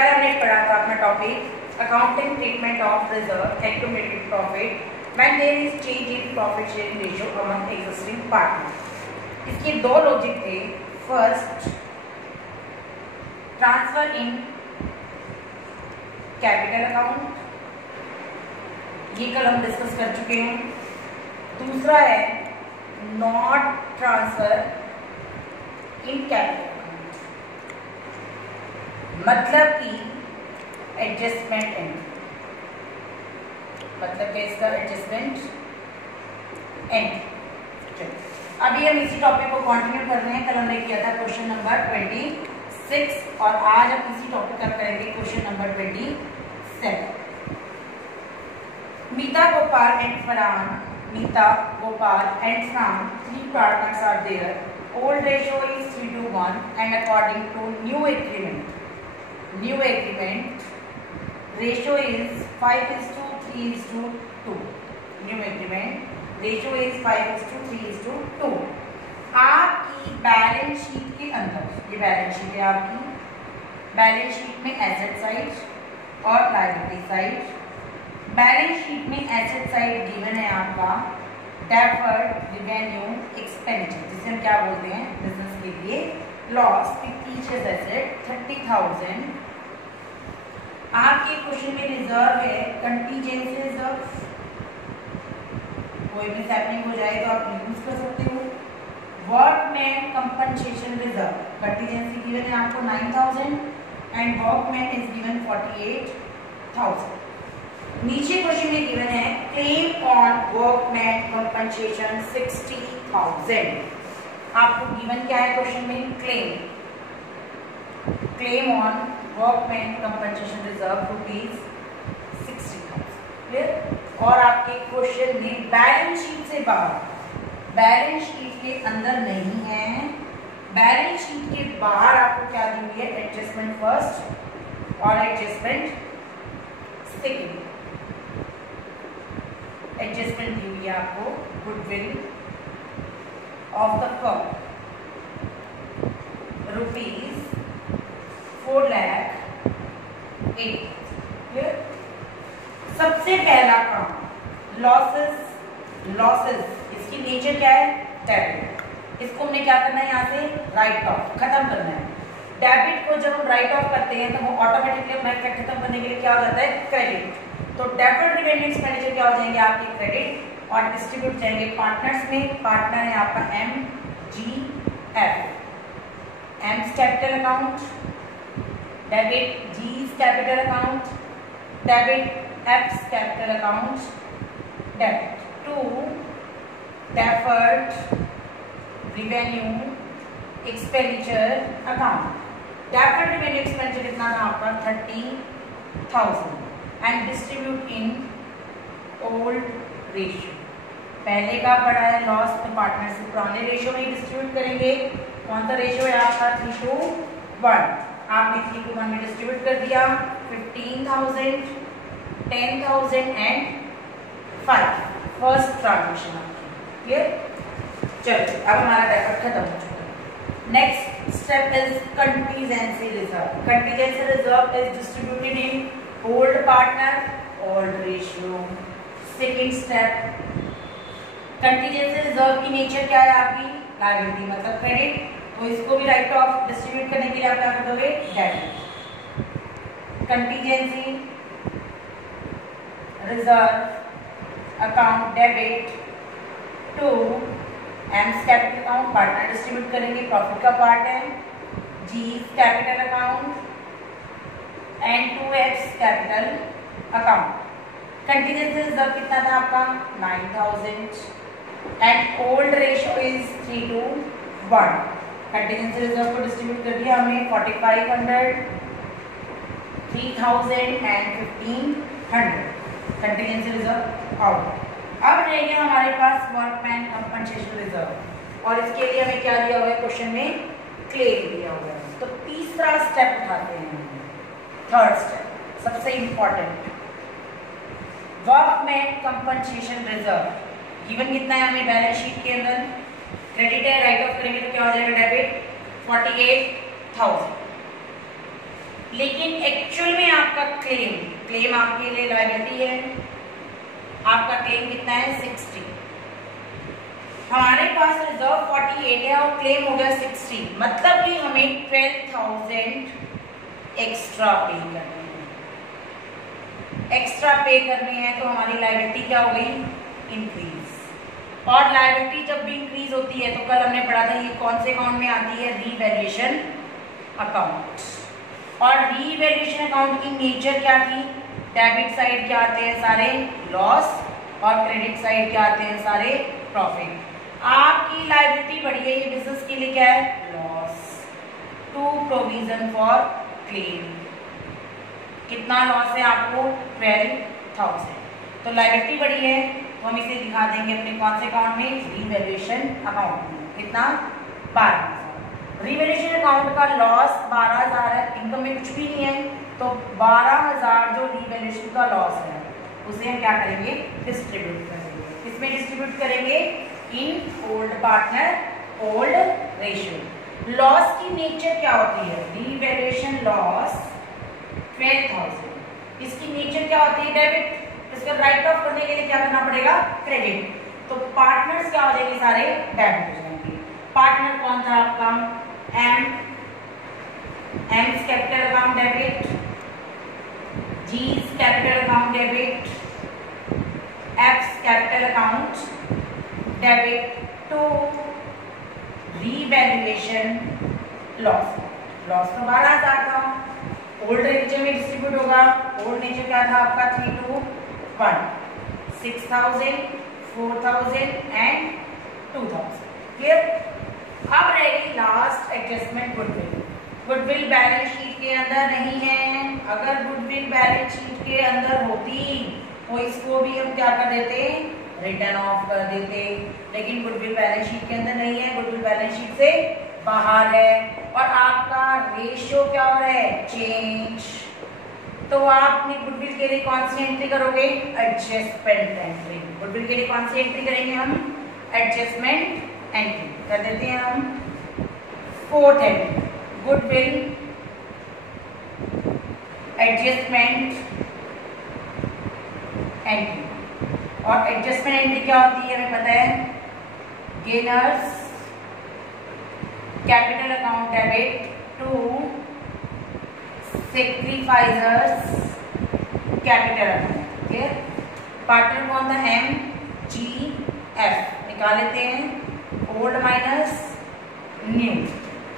कल हमने पढ़ा था अपना topic accounting treatment of reserve accumulated profit when there is change in profit sharing ratio among existing partner. इसके दो लॉजिक थे। First, transfer in capital account, ये कल हम डिस्कस कर चुके हैं। दूसरा है not transfer in capital account, मतलब कि एडजस्टमेंट एंड, मतलब कि इसका एडजस्टमेंट एंड। अभी हम इसी टॉपिक को कंटिन्यू कर रहे हैं। कल हमने किया था क्वेश्चन नंबर 26 और आज हम इसी टॉपिक का करेंगे question number 27। Meeta Gopal and Farhan, three partners are there. Old ratio is 3:1 and according to new agreement ratio is 5:3:2. New agreement ratio is 5:3:2. आपकी बैलेंस शीट के अंदर, ये बैलेंस शीट है आपकी, बैलेंस शीट में एसेट साइड और लायबिलिटी साइड। बैलेंस शीट में asset side given है आपका डेफर्ड रेवेन्यू एक्सपेंडिचर, जिसे हम क्या बोलते हैं बिजनेस के लिए लॉस, fictitious एसेट 30,000। आपके क्वेश्चन में रिजर्व है कंटीजेंसी रिजर्व, कोई भी हैपनिंग हो जाए तो आप यूज कर सकते हो। Workman compensation reserve, contingency given है आपको 9,000 एंड वर्कमैन इज गिवन 48,000। नीचे क्वेश्चन में गिवन है क्लेम ऑन वर्कमैन कंपनसेशन 60,000। आपको गिवन क्या है क्वेश्चन में? Claim on workman compensation reserve ₹60,000। Clear? और आपके क्वेश्चन में बैलेंस शीट से बाहर, बैलेंस शीट के अंदर नहीं है, बैलेंस शीट के बाहर आपको क्या दी हुई है? एडजस्टमेंट फर्स्ट और एडजस्टमेंट सेकेंड। एडजस्टमेंट दी हुई है आपको गुडविल ऑफ द फर्म ₹4,08,000। सबसे पहला काम लॉसेस, इसकी नेचर क्या है? डेबिट। इसको हमने क्या करना है? यहाँ से राइट ऑफ, खत्म करना है। डेबिट को जब हम राइट ऑफ करते हैं तो वो ऑटोमेटिकली अपना इफेक्ट खत्म करने के लिए क्या हो जाता है? क्रेडिट। तो डेफर्ड रेवेन्यू एक्सपेंडिचर क्या हो जाएंगे? आपके क्रेडिट और डिस्ट्रीब्यूट जाएंगे पार्टनर्स में। पार्टनर है आपका MGF, M's capital account, debit G's capital account, debit F's capital account, debit to deferred revenue expenditure account. Deferred revenue expenditure कितना था आपका? 30,000 and distribute in old ratio. पहले का पड़ा है लॉस, तो पार्टनर से पुराने रेशियो में ही डिस्ट्रीब्यूट करेंगे। कौन सा रेशियो है आपका? 3:1। आपने 3:1 में डिस्ट्रीब्यूट कर दिया 15,000, 10,000 एंड 5। फर्स्ट ट्रांजेक्शन आपकी। क्लियर? चलिए, अब हमारा डेफर्ड खत्म हो चुका है। Next step is contingency reserve. Contingency reserve is distributed in old partner, old ratio. Second step, contingency reserve की नेचर क्या है आपकी? लायबिलिटी, मतलब क्रेडिट। तो इसको भी राइट ऑफ डिस्ट्रीब्यूट करने के लिए आप क्या कर दोगे? Debit. Contingency reserve account debit to M's capital account, partner distribute करेंगे, प्रॉफिट का पार्ट है। G's capital account and 2X capital account. Contingency reserve कितना था आपका? 9,000 and old ratio is 3:1। Contingency reserve को डिस्ट्रीब्यूट कर दिया हमने 4,500, 3,000 एंड 1,500। Contingency reserve out. अब रह गया हमारे पास वर्कमैन कंपनसेशन रिजर्व, और इसके लिए हमें क्या दिया हुआ है क्वेश्चन में? क्लेम दिया हुआ है। तो तीसरा स्टेप उठाते हैं, थर्ड स्टेप सबसे important, workman compensation reserve. Given कितना है हमें बैलेंस शीट के अंदर? क्रेडिट है, राइट ऑफ करेंगे तो क्या हो जाएगा? डेबिट 48,000। लेकिन एक्चुअल में आपका क्लेम आपके लिए लायबिलिटी है। आपका क्लेम कितना है 60, हमारे पास रिजर्व 48 है और क्लेम हो गया 60, मतलब कि हमें 12,000 एक्स्ट्रा पे करने हैं। एक्स्ट्रा पे करने हैं तो हमारी लायबिलिटी क्या हो गई, इंक्रीज। और लायबिलिटी जब भी इंक्रीज होती है तो कल हमने पढ़ा था ये कौन से अकाउंट में आती है, रीवैल्यूएशन अकाउंट। और रीवैल्यूएशन अकाउंट की नेचर क्या थी, डेबिट साइड क्या आते हैं सारे लॉस और क्रेडिट साइड क्या आते हैं सारे प्रॉफिट। आपकी लायबिलिटी बढ़ी है, ये बिजनेस के लिए क्या है, loss to provision for claim. कितना लॉस है आपको, 12,000। तो लायबिलिटी बढ़ी है तो हम इसे दिखा देंगे अपने कौन से अकाउंट में, रीवैल्यूएशन अकाउंट में। कितना, 12,000। रीवैल्यूएशन अकाउंट का लॉस 12,000 है, इनकम में कुछ भी नहीं है, तो 12,000 जो रीवैल्यूएशन का लॉस है उसे हम क्या करेंगे, डिस्ट्रीब्यूट करेंगे। किसमें डिस्ट्रीब्यूट करेंगे, इन old partner old ratio. Loss की नेचर क्या होती है, रीवैल्यूएशन लॉस 12,000, इसकी नेचर क्या होती है, डेबिट। इसका राइट ऑफ करने के लिए क्या करना पड़ेगा, क्रेडिट। तो पार्टनर्स क्या हो जाएंगे, सारे डेबिट हो जाएंगे। पार्टनर कौन था आपका, M's capital account debit, G's capital account debit, F's capital account debit to revaluation loss. Loss तो 12,000 था, ओल्ड नेचर में डिस्ट्रीब्यूट होगा। ओल्ड नेचर क्या था आपका, 3 to 1, 6,000, 4,000 एंड 2,000। क्लियर। अब रहेगी last adjustment goodwill. Goodwill balance sheet के अंदर नहीं है, अगर गुडविल बैलेंस शीट के अंदर होती तो इसको भी हम क्या कर देते, रिटर्न ऑफ कर देते, लेकिन गुडविल बैलेंस शीट के अंदर नहीं है, गुडविल बैलेंस शीट से बाहर है। और आपका रेशियो क्या हो रहा है, चेंज। तो आप अपनी गुडविल के लिए कौन सी एंट्री करोगे, एडजस्टमेंट एंट्री। गुडविल के लिए कौन सी एंट्री करेंगे हम, एडजस्टमेंट एंट्री कर देते हैं हम। 4th entry, goodwill adjustment entry. और एडजस्टमेंट एंट्री क्या होती है हमें पता है, gainers capital account debit to sacrificers capital account. Clear. Partner कौन था, एम जी एफ, निकाल लेते हैं, old minus new.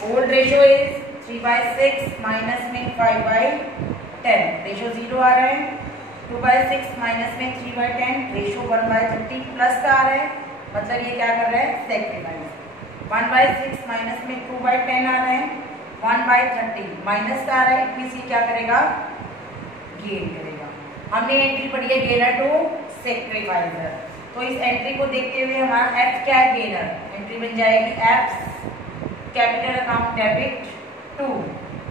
Old ratio is 3/6 minus में 5/10, रेशियो 0 आ रहा है। 2/6 माइनस में 3/10, रेशियो 1/30 प्लस का आ रहा है, मतलब ये क्या कर रहा है, सेक्रीफाइस। 1/6 माइनस में 2/10 आ रहा है, 1/30 माइनस का आ रहा है, इस क्या करेगा, गेन करेगा। हमने एंट्री पढ़ी है गेनर टू सेक्रीफाइजर, तो इस एंट्री को देखते हुए हमारा एफ क्या है, गेनर। एंट्री बन जाएगी F capital account debit to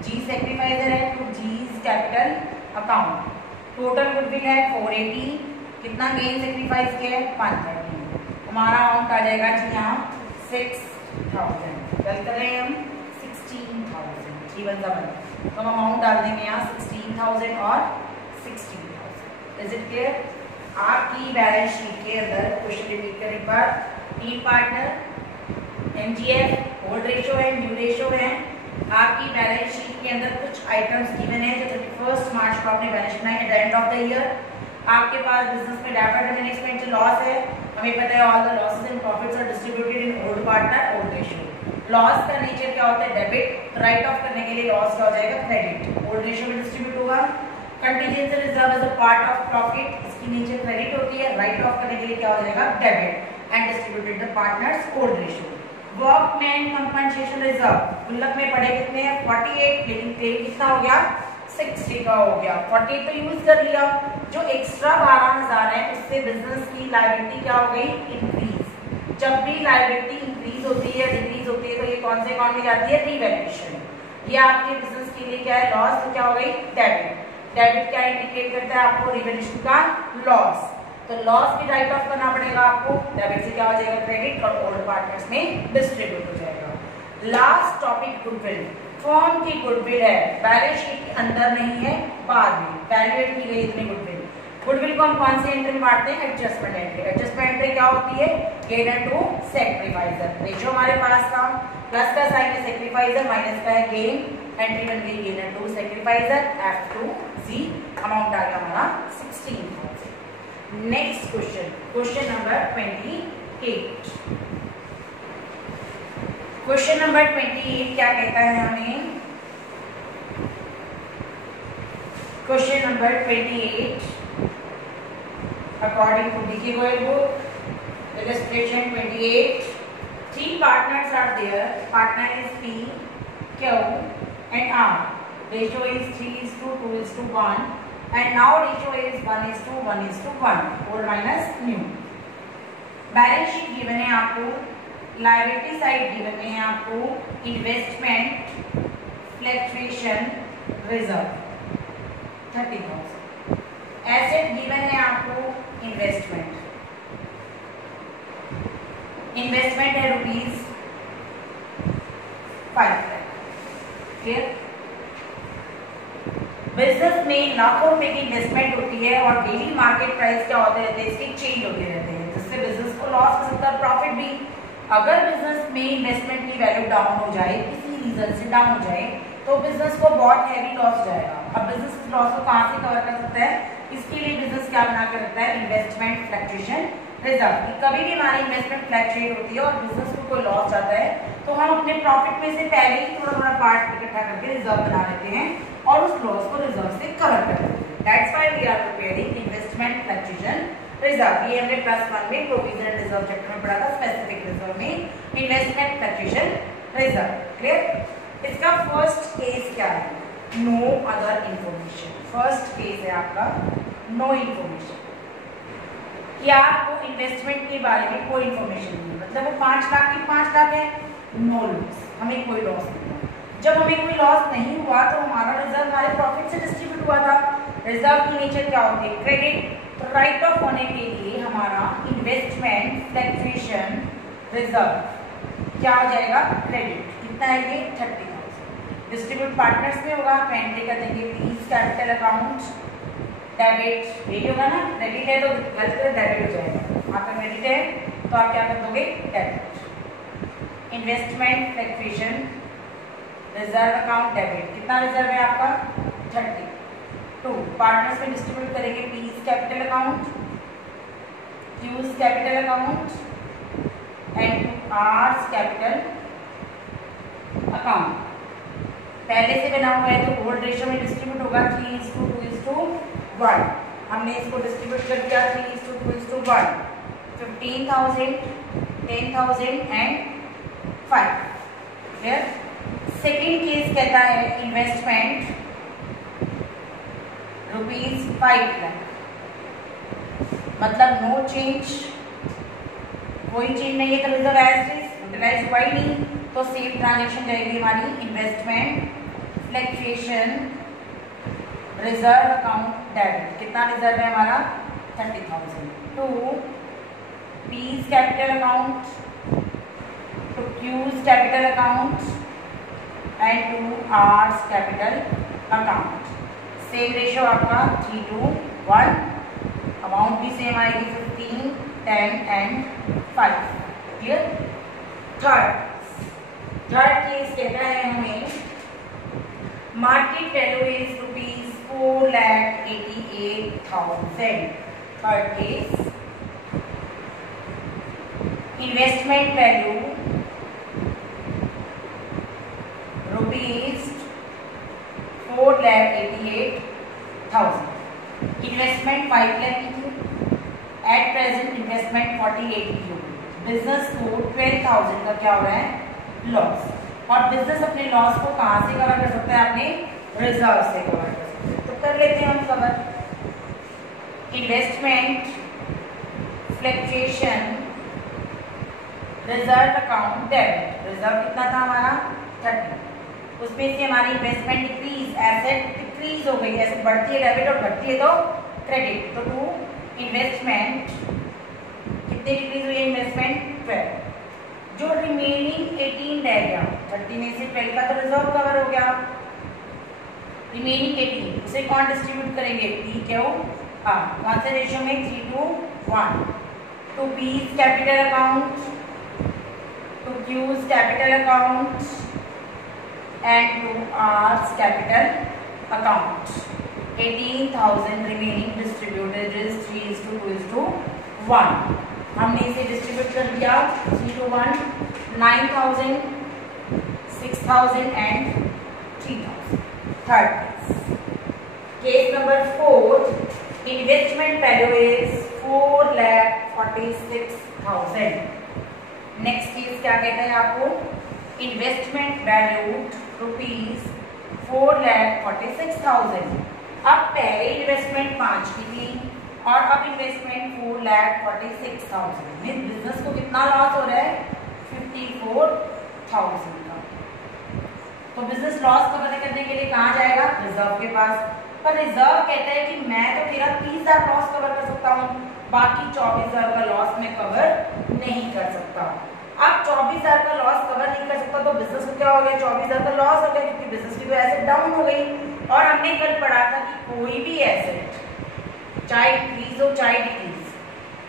G sacrificer है, to G's capital account. Total goodwill है 480, कितना गेन सेक्रीफाइस किया है, 530। हमारा अमाउंट आ जाएगा जी यहाँ 6,000। कल कर रहे हैं हम 16,000, 3/1। तो हम अमाउंट डाल देंगे यहाँ 16,000 और 16,000। Is it clear. आपकी बैलेंस शीट के अंदर क्वेश्चन रिपीट कर एक बार, 3 पार्टनर, एमजीएफ, ओल्ड रेशियो है, न्यू रेशियो है। आपकी बैलेंस शीट के अंदर कुछ आइटम्स गिवन है जो 31 मार्च को आपने बैलेंस बनाई at the end of the year. आपके पास बिजनेस में डेबिट एंड एक्सपेंस लॉस है, हमें पता है all the losses and profits are distributed in old partner old ratio. Loss का नेचर क्या होता है, डेबिट, राइट ऑफ करने के लिए लॉस क्या हो जाएगा, क्रेडिट। ओल्ड रेशियो में डिस्ट्रीब्यूट होगा। Contingency reserve as a part of profit, इसकी नेचर क्रेडिट होती है, राइट ऑफ करने के लिए क्या हो जाएगा, debit, and distributed the partners old ratio. Workman compensation reserve गुल्लक में पड़े कितने हैं, 48, लेकिन क्लेम कितना हो गया, 60 का हो गया। 48 तो यूज कर लिया, जो एक्स्ट्रा 12,000 है उससे बिजनेस की लायबिलिटी क्या हो गई, इंक्रीज। जब भी लायबिलिटी इंक्रीज होती है, डिक्रीज होती है, तो ये कौन से अकाउंट में जाती है, रीवैल्यूएशन। ये आपके बिजनेस के लिए क्या है, लॉस, तो क्या हो गई, डेबिट। डेबिट क्या इंडिकेट करता है आपको, रिवैल्यूएशन का लॉस। तो लॉस भी राइट ऑफ करना पड़ेगा आपको, डेबिट से क्या हो जाएगा, क्रेडिट, और ओल्ड पार्टनर्स में डिस्ट्रीब्यूट हो जाएगा। Last topic goodwill. फर्म की गुडविल है, बैलेंस शीट के अंदर नहीं है, बाद में वैल्यूएट की गई इतनी गुडविल। गुडविल को हम कौन सी एंट्री में बांटते हैं? Adjustment entry. एडजस्टमेंट एंट्री क्या होती है? Gainer to sacrificer. रेशियो हमारे पास था, प्लस का साइन है सेक्रीफाइजर, माइनस का है गेन, एंट्री बन गई gainer to sacrificer, F2Z, amount आ गया हमारा 16,000। Next question, question number 28। Question number 28 क्या कहता है हमें? Question number 28, according to DK Goel book, illustration 28, three partners are there. Partner is P, Q and R. Ratio is 3:2:1, and now ratio is 1:1:1, old minus new. Balance sheet given है आपको, liability side given है आपको, investment, fluctuation, reserve 30,000। Asset given है आपको, investment है ₹5 lakh. Clear? Business में लाखों रुपए की इन्वेस्टमेंट होती है और डेली मार्केट प्राइस क्या होते रहते हैं, इसके चेंज होते रहते हैं, जिससे बिजनेस को लॉस हो सकता है, प्रॉफिट भी। अगर बिजनेस में इन्वेस्टमेंट की वैल्यू डाउन हो जाए, किसी रीजन से डाउन हो जाए, तो बिजनेस को बहुत हैवी लॉस हो जाएगा। अब बिजनेस इस लॉस को कहां से कवर कर सकता है? इसके लिए बिजनेस क्या बना के रखता है? Investment, fluctuation, reserve. कभी भी हमारी इन्वेस्टमेंट फ्लक्चुएट होती है और बिजनेस को कोई लॉस जाता है, तो हम अपने प्रॉफिट में से पहले ही थोड़ा थोड़ा पार्ट इकट्ठा करके रिजर्व बना लेते हैं और उस लॉस को रिजर्व से कवर कर देते हैं। That's why we are preparing investment, fluctuation, reserve. ये हमने +1 में प्रोविजन एंड रिजर्व चैप्टर में पढ़ा था, स्पेसिफिक रिजर्व में इन्वेस्टमेंट, फ्लक्चुएशन, रिजर्व। क्लियर? इसका फर्स्ट केस क्या है? No other information. First case है आपका नो इंफॉर्मेशन, कि आपको इन्वेस्टमेंट के बारे में कोई इंफॉर्मेशन नहीं, मतलब वो 5 लाख की 5 लाख है, नो लॉस, हमें कोई लॉस नहीं हुआ। जब हमें कोई लॉस नहीं हुआ तो हमारा रिजर्व हमारे प्रॉफिट से डिस्ट्रीब्यूट हुआ था। रिजर्व की नेचर क्या होती है? क्रेडिट। राइट ऑफ होने के लिए हमारा इन्वेस्टमेंट, फ्लक्चुएशन, रिजर्व क्या हो जाएगा? क्रेडिट। कितना है ये? 30,000। डिस्ट्रीब्यूट पार्टनर्स में होगा तो एंट्री कर देंगे प्लीज कैपिटल अकाउंट, डेबिट। यही होगा ना, क्रेडिट है तो गलत कर डेबिट हो जाएगा। आपका क्रेडिट है तो आप क्या कर दोगे? Debit. Investment, fluctuation, reserve account, debit. कितना रिजर्व है आपका? 32। पार्टनर्स में डिस्ट्रीब्यूट करेंगे P's capital account, Q's capital account and R's capital account. पहले से बना हुआ है तो ओल्ड रेशियो में डिस्ट्रीब्यूट होगा 3:2:1। हमने इसको डिस्ट्रीब्यूट कर दिया 3:2:1। 15,000, 10,000 एंड 5। क्लियर? सेकेंड केस कहता है इन्वेस्टमेंट ₹5 लाख, मतलब नो चेंज, कोई चेंज नहीं है तो रिजर्व एज इज, यूटिलाइज हुआ ही नहीं, तो सेम ट्रांजेक्शन जाएगी हमारी investment, fluctuation, reserve account, debit. कितना रिजर्व है हमारा? 30,000। To P's capital account, to Q's capital account and to R's capital account. Same ratio आपका 3:1। अमाउंट भी सेम आएगी 15, 10 एंड 5। क्लियर? थर्ड केस कहता है हमें market value is ₹4,88,000। Third case investment value ₹4,88,000। Investment 5 lakh की थी, एट प्रेजेंट इन्वेस्टमेंट 48 की होगी। बिजनेस को 12,000 का क्या हो रहा है? लॉस। और बिजनेस अपने लॉस को कहां से कवर कर सकता है? अपने रिजर्व से कवर कर सकते हैं। तो कर लेते हैं हम cover. Investment, fluctuation, reserve account, debit. Reserve कितना था हमारा? 30। उसमें से हमारी इन्वेस्टमेंट डिक्रीज, एसेट डिक्रीज हो गई, एसेट बढ़ती है डेबिट और घटती है तो क्रेडिट। तो टू इन्वेस्टमेंट कितनी डिक्रीज हुई? इन्वेस्टमेंट 12। जो रिमेनिंग 18 रह गया, 30 में से 12 का तो रिजर्व कवर हो गया, रिमेनिंग 18 उसे कौन डिस्ट्रीब्यूट करेंगे, पी क्यू आर। कौन से रेशियो में, 3:1 to P's capital account, to Q's capital account and to R's capital account. 18,000 remaining distributed is 3:2:1। हमने इसे डिस्ट्रीब्यूट कर दिया 3:1, 9,000, 6,000 and 3,000। Third case number 4, investment value is 4,46,000। Next case क्या कहता है आपको, इन्वेस्टमेंट वैल्यू रुपीज 4,46,000। अब पहले इन्वेस्टमेंट 5 की थी और अब इन्वेस्टमेंट 4,46,000 में बिजनेस को कितना लॉस हो रहा है, 54,000 का। तो बिजनेस लॉस को पता करने के लिए कहाँ जाएगा, रिजर्व के पास। पर रिजर्व कहता है कि मैं तो तेरा 30,000 लॉस कवर कर सकता हूँ, बाकी 24,000 का लॉस मैं कवर नहीं कर सकता। अब 24,000 का लॉस कवर नहीं कर सकता तो बिजनेस को क्या हो गया, 24,000 का लॉस हो गया, क्योंकि बिजनेस की तो एसेट डाउन हो गई। और हमने कल पढ़ा था कि कोई भी एसेट चाहे इंक्रीज हो चाहे डिक्रीज,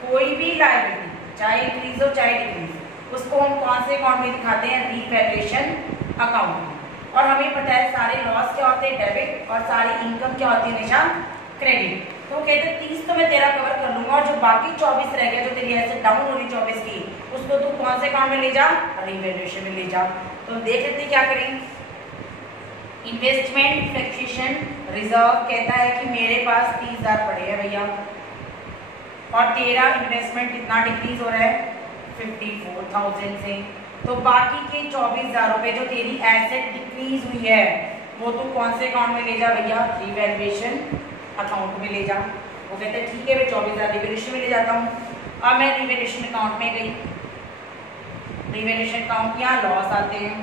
कोई भी लायबिलिटी चाहे इंक्रीज हो चाहे डिक्रीज, उसको हम कौन से अकाउंट में दिखाते हैं, रीवैल्यूएशन अकाउंट में। और हमें पता है सारे लॉस क्या होते हैं, डेबिट, और सारी इनकम क्या होती है, हमेशा क्रेडिट। तो कहते हैं 30 तो मैं तेरा कवर कर लूंगा, और जो बाकी 24 रह गया, जो तेरी एसेट डाउन हो रही 24 की, उसको तू कौन से अकाउंट में ले जा, रीवैल्यूएशन में ले जा। तो हम देख लेते हैं क्या करें। इन्वेस्टमेंट फ्लक्चुएशन रिजर्व कहता है कि मेरे पास 30,000 पड़े हैं भैया, और तेरा इन्वेस्टमेंट कितना डिक्रीज हो रहा है, 54,000 से। तो बाकी के 24,000 रुपए जो तेरी एसेट डिक्रीज हुई है, वो तू कौन से अकाउंट में ले जा भैया, रीवैल्यूएशन अकाउंट में ले जा। वो कहते हैं ठीक है मैं 24,000 रीवैल्यूएशन में ले जाता हूँ। अब मैं रीवैल्यूएशन अकाउंट में गई, रीवैल्यूएशन अकाउंट क्या, लॉस आते हैं।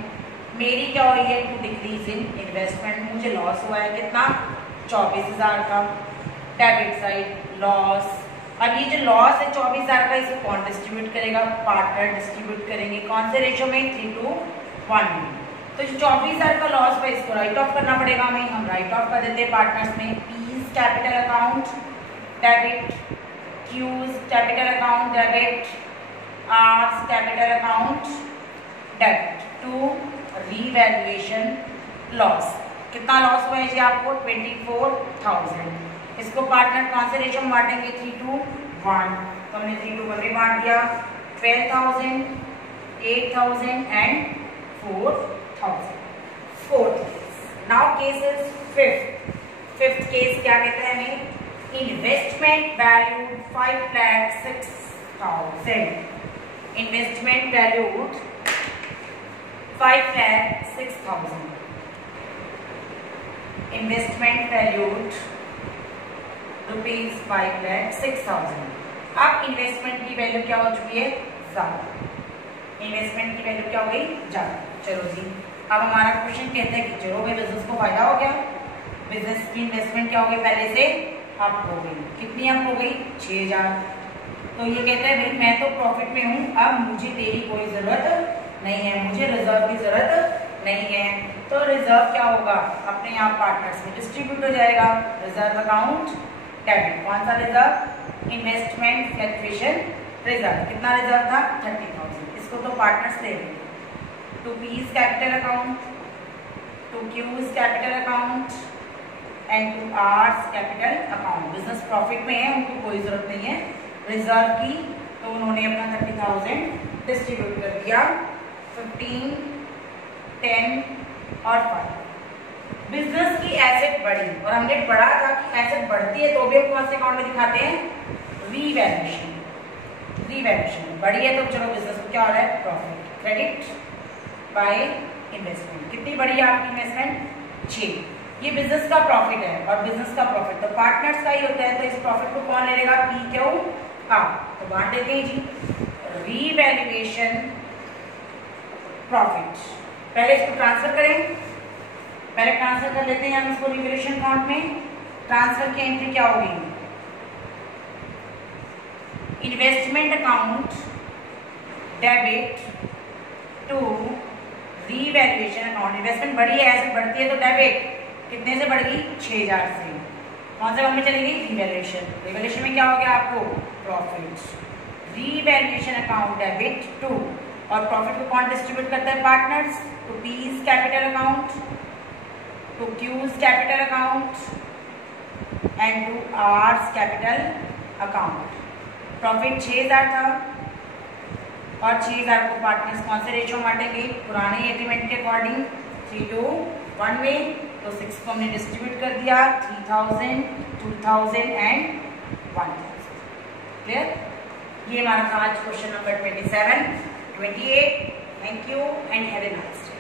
मेरी क्या हुई है, टू डिक्रीज इन इन्वेस्टमेंट, मुझे लॉस हुआ है कितना, 24,000 का। Debit side loss. अब ये जो लॉस है 24,000 का, इसे कौन डिस्ट्रीब्यूट करेगा, पार्टनर डिस्ट्रीब्यूट करेंगे। कौन से रेशियो में, 3:1 में। तो जो 24,000 का लॉस है इसको राइट ऑफ करना पड़ेगा हमें, हम राइट ऑफ कर देते हैं पार्टनर्स में। P's capital account debit, Q's capital account debit, R's capital account debit, to revaluation loss. कितना लॉस हुआ है जी आपको, 24,000। इसको पार्टनर कौन से रेशियो में बांटेंगे, 3:1। तो हमने 3:1 में बांट दिया, 12,000, 8,000 and 4,000। Fourth case, now case is fifth case क्या कहता है हमें, investment value 5,06,000। Investment value 5,06,000। Investment valued rupees 5,06,000। अब इन्वेस्टमेंट की वैल्यू क्या हो चुकी है, ज्यादा। इन्वेस्टमेंट की वैल्यू क्या हो गई, ज्यादा। चलो जी, अब हमारा क्वेश्चन कहता है कि चलो भाई बिजनेस को फायदा हो गया, बिजनेस की इन्वेस्टमेंट क्या हो गई, पहले से अप हो गई। कितनी अप हो गई, 6,000। तो ये कहता है भाई मैं तो प्रॉफिट में हूँ, अब मुझे तेरी कोई जरूरत नहीं है, मुझे रिजर्व की जरूरत नहीं है। तो रिजर्व क्या होगा, अपने आप पार्टनर्स में डिस्ट्रीब्यूट हो जाएगा। रिजर्व अकाउंट डेबिट, कौन सा रिजर्व, इन्वेस्टमेंट फ्लक्चुएशन रिजर्व। कितना रिजर्व था, 30,000। इसको तो पार्टनर्स ले लेंगे। To P's capital account, to Q's capital account and to R's capital account. Business profit में है, उनको कोई जरूरत नहीं है रिजर्व की, तो उन्होंने अपना 30,000 डिस्ट्रीब्यूट कर दिया। 15, 10 और 5। बिजनेस की एसेट बढ़ी, और हमने पढ़ा था कि एसेट बढ़ती है तो भी हम कौन से अकाउंट में दिखाते हैं, रीवैल्यूएशन। रीवैल्यूएशन बढ़ी है तो चलो बिजनेस को क्या हो रहा है, प्रॉफिट। Credit by investment. कितनी बढ़ी है आपकी इन्वेस्टमेंट, 6। ये बिजनेस का प्रॉफिट है, और बिजनेस का प्रॉफिट तो पार्टनर्स का ही होता है, तो इस प्रॉफिट को कौन ले लेगा, पी क्यू आर। तो बांट देते हैं जी। रीवैल्यूएशन प्रॉफिट, पहले इसको ट्रांसफर करें, पहले ट्रांसफर कर लेते हैं हम इसको रीवैल्यूएशन अकाउंट में। ट्रांसफर की एंट्री क्या होगी, investment account debit to revaluation account. Investment बढ़ी है, एसेट बढ़ती है तो डेबिट कितने से बढ़ गई? 6000 से। कौन से में चलेगी? रीवैल्यूएशन। रीवैल्यूएशन में क्या हो गया आपको? Profit. Revaluation account debit to, और प्रॉफिट को कौन डिस्ट्रीब्यूट करता है? Partners. To P's capital account, to Q's capital account and to R's capital account. Profit 6000 था और 6000 को पार्टनर्स कौन से रेशियो बांटेंगे? पुराने एग्रीमेंट के अकॉर्डिंग 3:1 में। तो 6 को हमने डिस्ट्रीब्यूट कर दिया 3000, 2000 एंड 1000। क्लियर? ये हमारा था आज question number 27, 28। Thank you and have a nice day.